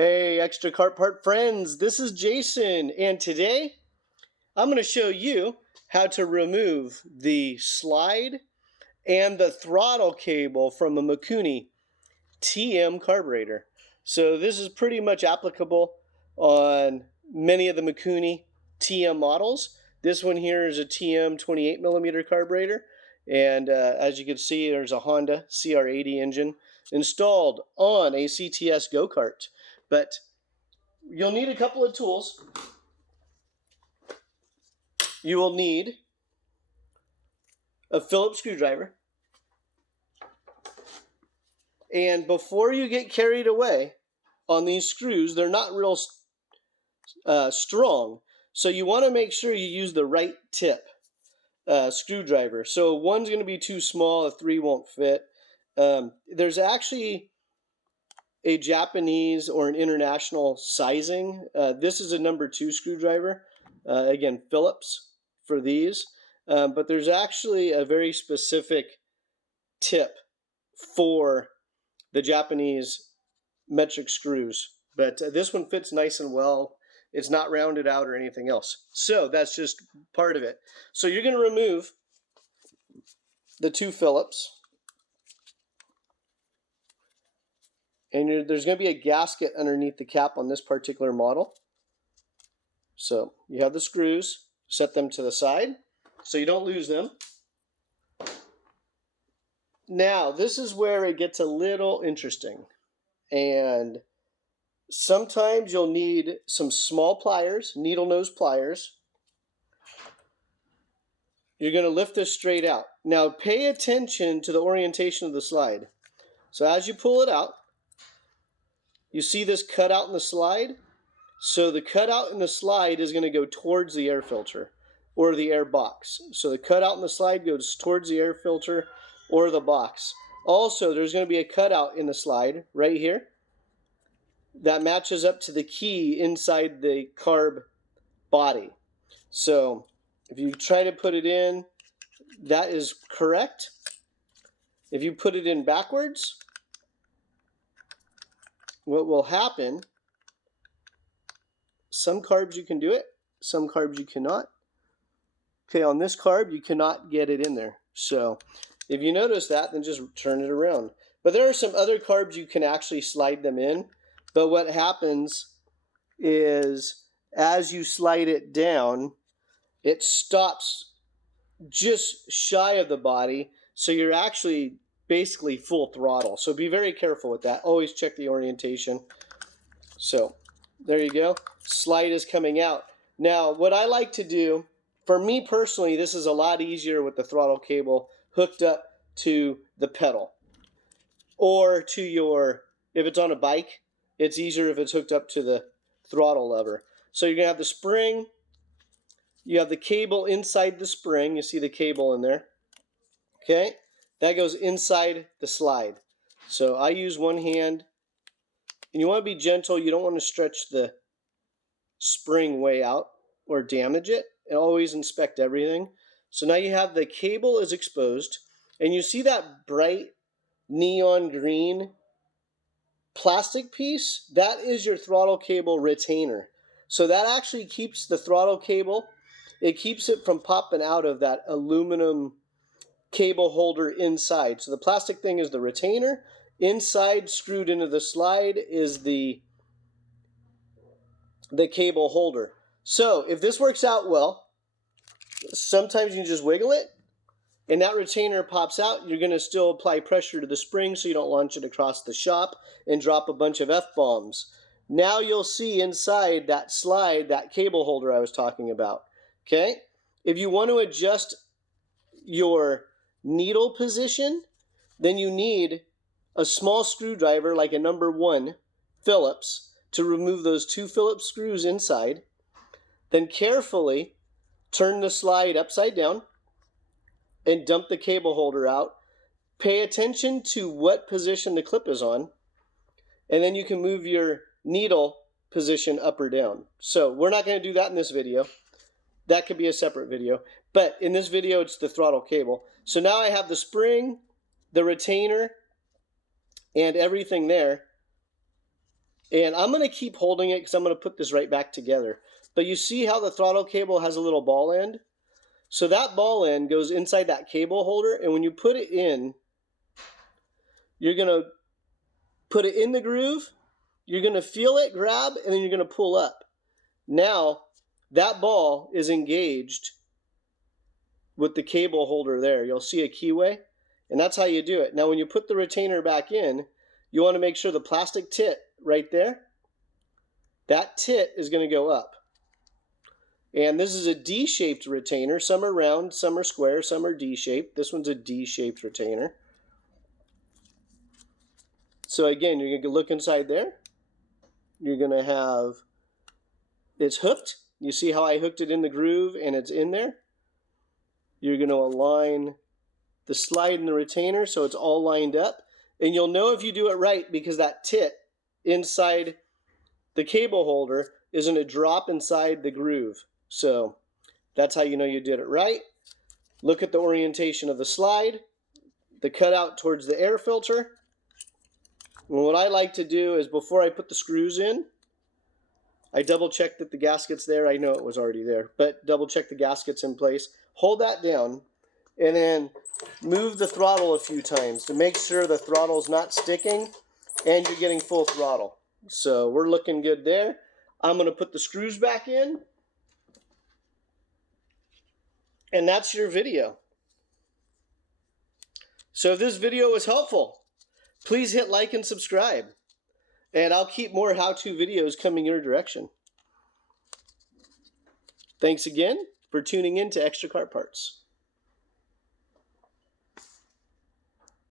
Hey, extra cart part friends, this is Jason, and today I'm going to show you how to remove the slide and the throttle cable from a Mikuni TM carburetor. So this is pretty much applicable on many of the Mikuni TM models. This one here is a TM 28mm carburetor, and as you can see, there's a Honda CR80 engine installed on a CTS go-kart. But you'll need a couple of tools. You will need a Phillips screwdriver. And before you get carried away on these screws, they're not real strong. So you want to make sure you use the right tip screwdriver. So one's going to be too small, a 3 won't fit. There's actually a Japanese or an international sizing. This is a number 2 screwdriver. Again, Phillips for these. But there's actually a very specific tip for the Japanese metric screws. But this one fits nice and well. It's not rounded out or anything else. So that's just part of it. So you're going to remove the 2 Phillips. And there's going to be a gasket underneath the cap on this particular model. So you have the screws, set them to the side so you don't lose them. Now, this is where it gets a little interesting. And sometimes you'll need some small pliers, needle nose pliers. You're going to lift this straight out. Now, pay attention to the orientation of the slide. So as you pull it out, you see this cutout in the slide? So the cutout in the slide is going to go towards the air filter or the air box. So the cutout in the slide goes towards the air filter or the box. Also, there's going to be a cutout in the slide right here that matches up to the key inside the carb body. So if you try to put it in, that is correct. If you put it in backwards, what will happen, some carbs you can do it, some carbs you cannot. Okay, on this carb, you cannot get it in there. So if you notice that, then just turn it around. But there are some other carbs you can actually slide them in. But what happens is as you slide it down, it stops just shy of the body. So you're actually basically full throttle. So be very careful with that. Always check the orientation. So there you go. Slide is coming out. Now, what I like to do, for me personally, this is a lot easier with the throttle cable hooked up to the pedal. Or to your, if it's on a bike, it's easier if it's hooked up to the throttle lever. So you're going to have the spring. You have the cable inside the spring. You see the cable in there. Okay? That goes inside the slide. So I use one hand. And you want to be gentle. You don't want to stretch the spring way out or damage it. And always inspect everything. So now you have the cable is exposed. And you see that bright neon green plastic piece? That is your throttle cable retainer. So that actually keeps the throttle cable. It keeps it from popping out of that aluminum cable holder inside. So the plastic thing is the retainer. Inside, screwed into the slide, is the cable holder. So if this works out well, sometimes you can just wiggle it, and that retainer pops out. You're going to still apply pressure to the spring so you don't launch it across the shop and drop a bunch of F-bombs. Now you'll see inside that slide, that cable holder I was talking about. Okay? If you want to adjust your needle position, then you need a small screwdriver like a number 1 Phillips to remove those 2 Phillips screws inside. Then carefully turn the slide upside down and dump the cable holder out. Pay attention to what position the clip is on, and then you can move your needle position up or down. So we're not going to do that in this video. That could be a separate video. But in this video, it's the throttle cable. So now I have the spring, the retainer, and everything there. And I'm going to keep holding it because I'm going to put this right back together. But you see how the throttle cable has a little ball end? So that ball end goes inside that cable holder, and when you put it in, you're going to put it in the groove, you're going to feel it grab, and then you're going to pull up. Now, that ball is engaged with the cable holder there. You'll see a keyway, and that's how you do it. Now, when you put the retainer back in, you want to make sure the plastic tit right there, that tit is going to go up. And this is a D-shaped retainer. Some are round, some are square, some are D-shaped. This one's a D-shaped retainer. So again, you're going to look inside there. You're going to have, it's hooked. You see how I hooked it in the groove and it's in there? You're going to align the slide and the retainer so it's all lined up. And you'll know if you do it right because that tit inside the cable holder is going to drop inside the groove. So that's how you know you did it right. Look at the orientation of the slide, the cutout towards the air filter. And what I like to do is before I put the screws in, I double check that the gasket's there. I know it was already there, but double check the gasket's in place. Hold that down and then move the throttle a few times to make sure the throttle's not sticking and you're getting full throttle. So we're looking good there. I'm going to put the screws back in. And that's your video. So if this video was helpful, please hit like and subscribe. And I'll keep more how-to videos coming your direction. Thanks again for tuning in to Extra Car Parts.